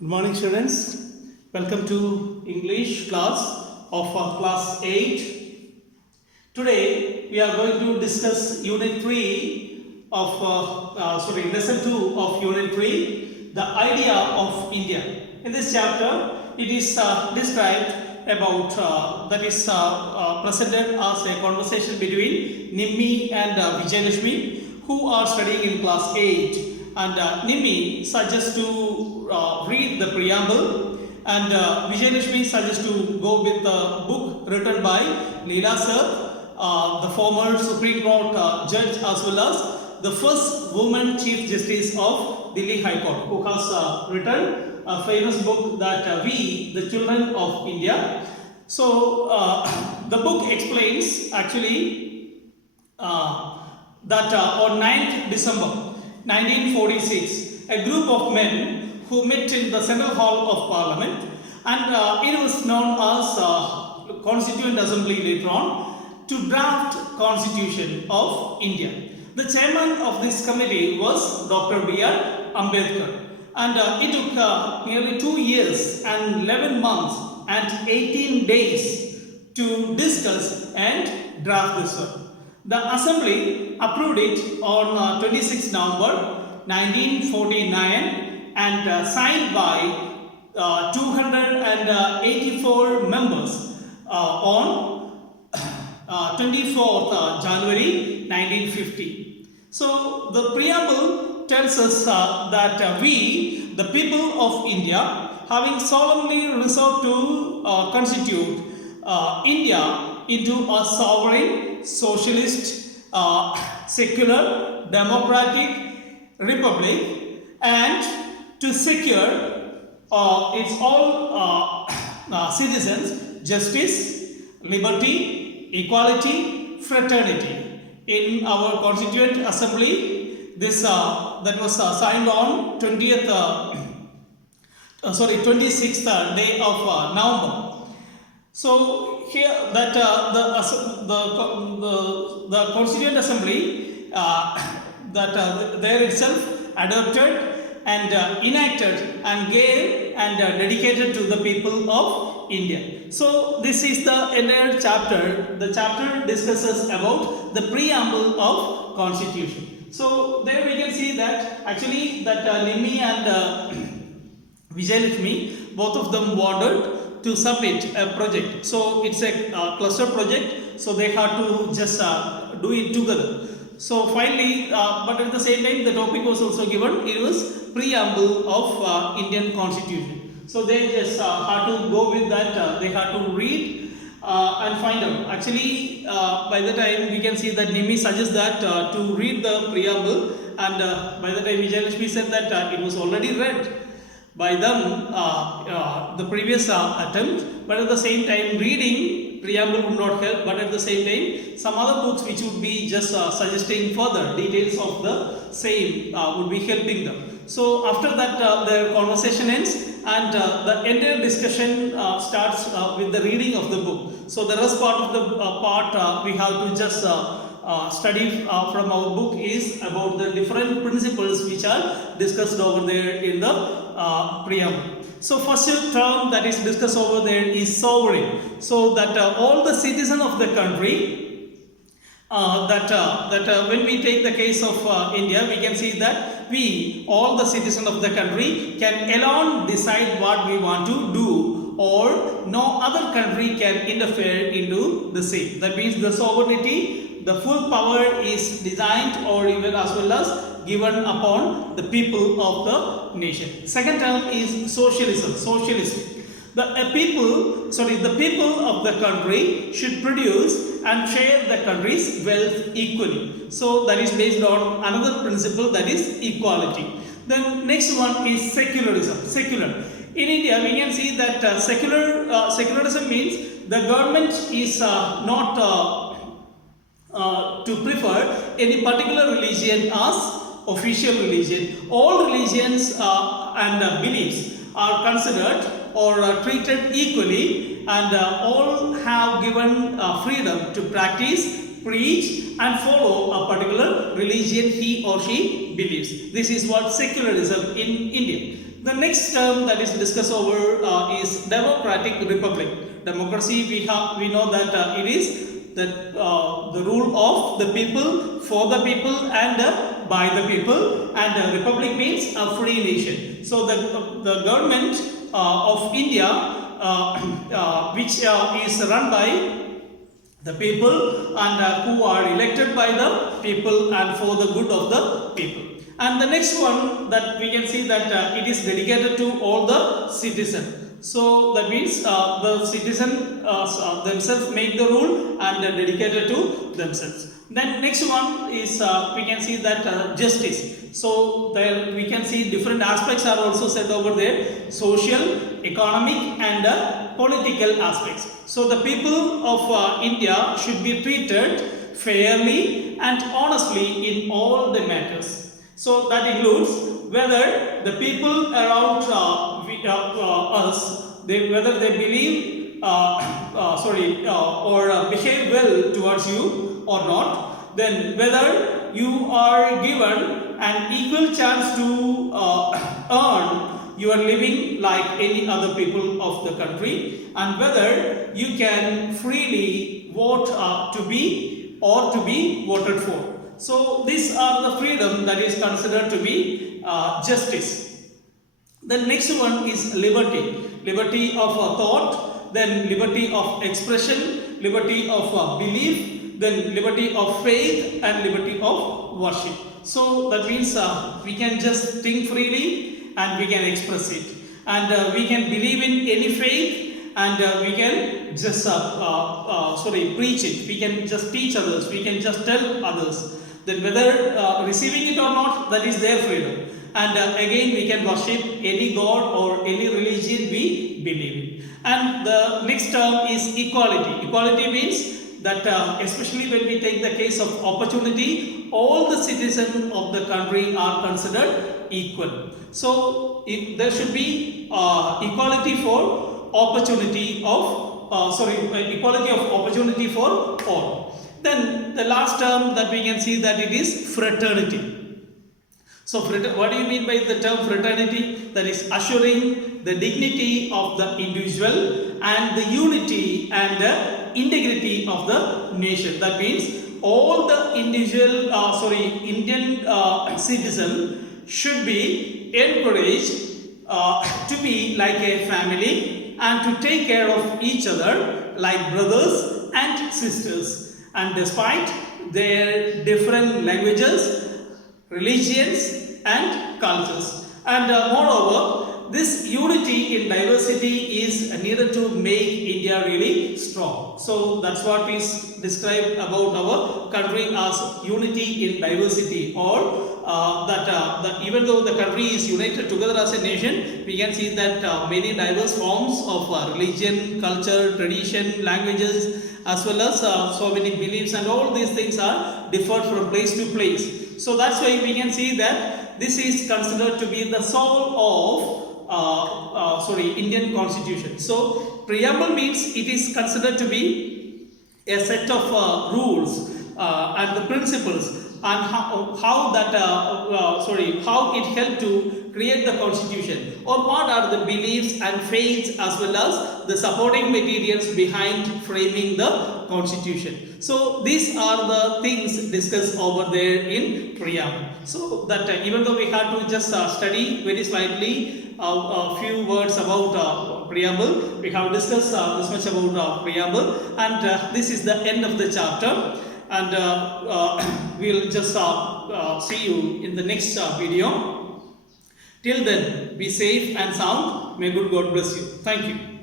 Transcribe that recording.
Good morning, students. Welcome to English class of class 8. Today we are going to discuss Unit 3 of Lesson 2 of Unit 3, the idea of India. In this chapter, it is described about presented as a conversation between Nimmi and Vijayalakshmi, who are studying in class 8. And Nimmi suggests to read the preamble, and Vijayalakshmi suggests to go with the book written by Leela Sir, the former Supreme Court judge, as well as the first woman Chief Justice of Delhi High Court, who has written a famous book that We, the Children of India. So the book explains actually that on 9th December 1946, a group of men who met in the Central Hall of Parliament, and it was known as Constituent Assembly later on, to draft Constitution of India. The chairman of this committee was Dr. B.R. Ambedkar, and it took nearly 2 years and 11 months and 18 days to discuss and draft this one. The Assembly approved it on 26 November 1949 and signed by 284 members on 24th January 1950. So the preamble tells us that we, the people of India, having solemnly resolved to constitute India into a sovereign, socialist, secular, democratic republic, and to secure its all citizens justice, liberty, equality, fraternity. In our Constituent Assembly, this that was signed on 26th day of November. So here that the Constituent Assembly there itself adopted and enacted and gave and dedicated to the people of India. So this is the entire chapter. The chapter discusses about the preamble of Constitution. So there we can see that actually that Nimmi and Vijayalakshmi, both of them wanted to submit a project. So it's a cluster project, so they had to just do it together. So finally, but at the same time the topic was also given. It was preamble of Indian Constitution. So they just had to go with that. They had to read and find out. Actually, by the time we can see that Nimmi suggests that to read the preamble, and by the time Vijayalakshmi said that it was already read by them the previous attempt, but at the same time reading preamble would not help, but at the same time some other books which would be just suggesting further details of the same would be helping them. So after that the conversation ends, and the entire discussion starts with the reading of the book. So the rest part of the part we have to just study from our book is about the different principles which are discussed over there in the preamble. So first term that is discussed over there is sovereign. So that all the citizens of the country, when we take the case of India, we can see that we, all the citizens of the country, can alone decide what we want to do, or no other country can interfere into the same. That means the sovereignty, the full power is designed or even as well as given upon the people of the nation. Second term is socialism. Socialism. The people of the country should produce and share the country's wealth equally. So that is based on another principle, that is equality. Then next one is secularism. Secular. In India, we can see that secularism means the government is not to prefer any particular religion as official religion. All religions and beliefs are considered or treated equally, and all have given freedom to practice, preach and follow a particular religion he or she believes. This is what secularism in India. The next term that is discussed over is democratic republic. Democracy, we know that it is the rule of the people, for the people, and by the people. And republic means a free nation. So the government of India, which is run by the people, and who are elected by the people and for the good of the people. And the next one that we can see that it is dedicated to all the citizens. So that means the citizen themselves make the rule and dedicated to themselves. Then next one is we can see that justice. So there we can see different aspects are also said over there: social, economic, and political aspects. So the people of India should be treated fairly and honestly in all the matters. So that includes whether the people around us, whether they believe or behave well towards you or not. Then whether you are given an equal chance to earn your living like any other people of the country, and whether you can freely vote to be voted for. So these are the freedom that is considered to be justice. The next one is liberty. Liberty of thought, then liberty of expression, liberty of belief, then liberty of faith, and liberty of worship. So that means we can just think freely and we can express it, and we can believe in any faith, and we can just preach it. We can just teach others. We can just tell others. Then whether receiving it or not, that is their freedom. And again, we can worship any god or any religion we believe in. And the next term is equality. Equality means that especially when we take the case of opportunity, all the citizens of the country are considered equal. So there should be equality for opportunity of equality of opportunity for all. Then the last term that we can see that it is fraternity. So what do you mean by the term fraternity? That is assuring the dignity of the individual and the unity and the integrity of the nation. That means all the Indian citizens should be encouraged to be like a family and to take care of each other like brothers and sisters. And despite their different languages, religions, and cultures. And moreover, this unity in diversity is needed to make India really strong. So that's what is described about our country as unity in diversity, or that even though the country is united together as a nation, we can see that many diverse forms of religion, culture, tradition, languages, as well as so many beliefs, and all these things are differed from place to place. So that's why we can see that this is considered to be the soul of Indian Constitution. So preamble means it is considered to be a set of rules and the principles, and how it helped to create the constitution, or what are the beliefs and faiths as well as the supporting materials behind framing the constitution. So these are the things discussed over there in preamble. So that even though we had to just study very slightly a few words about preamble, we have discussed this much about preamble, and this is the end of the chapter. And we'll just see you in the next video. Till then, be safe and sound. May good God bless you. Thank you.